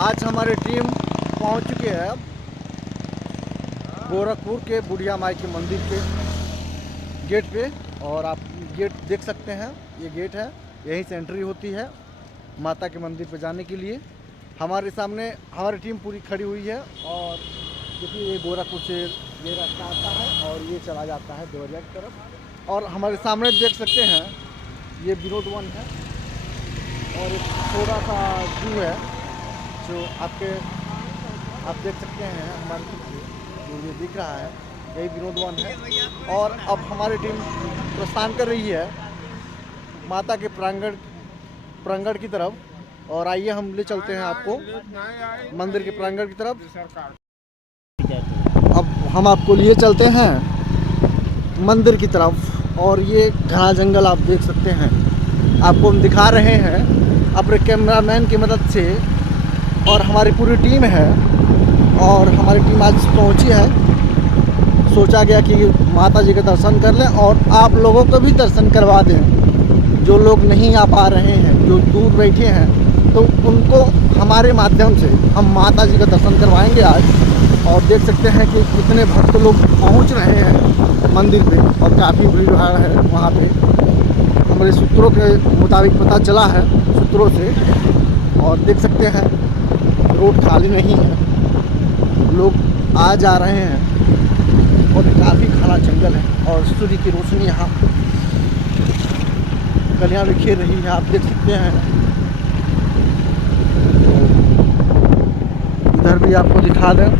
आज हमारी टीम पहुंच चुकी है गोरखपुर के बुढ़िया माई के मंदिर के गेट पे। और आप गेट देख सकते हैं, ये गेट है, यहीं से एंट्री होती है माता के मंदिर पे जाने के लिए। हमारे सामने हमारी टीम पूरी खड़ी हुई है और देखिए ये गोरखपुर से ये रास्ता आता है और ये चला जाता है देवरिया की तरफ। और हमारे सामने देख सकते हैं ये विनोद वन है और एक छोटा सा जू है जो आप देख सकते हैं हमारे पीछे जो ये दिख रहा है, यही विनोद वन है। और अब हमारी टीम प्रस्थान कर रही है माता के प्रांगण की तरफ। और आइए हम ले चलते हैं आपको मंदिर के प्रांगण की तरफ। अब हम आपको लिए चलते हैं मंदिर की तरफ और ये घना जंगल आप देख सकते हैं, आपको हम दिखा रहे हैं अपने कैमरामैन की मदद से। और हमारी पूरी टीम है और हमारी टीम आज पहुंची है। सोचा गया कि माता जी के दर्शन कर लें और आप लोगों को भी दर्शन करवा दें। जो लोग नहीं आ पा रहे हैं, जो दूर बैठे हैं, तो उनको हमारे माध्यम से हम माता जी का दर्शन करवाएंगे आज। और देख सकते हैं कि कितने भक्त लोग पहुंच रहे हैं मंदिर पे और काफ़ी भीड़ भाड़ है वहाँ पे। हमारे सूत्रों के मुताबिक पता चला है, सूत्रों से। और देख सकते हैं रोड खाली नहीं है, लोग आ जा रहे हैं और काफ़ी घना जंगल है और सूर्य की रोशनी यहाँ कलियाँ बिखेर रही है, आप देख सकते हैं। इधर भी आपको दिखा दें।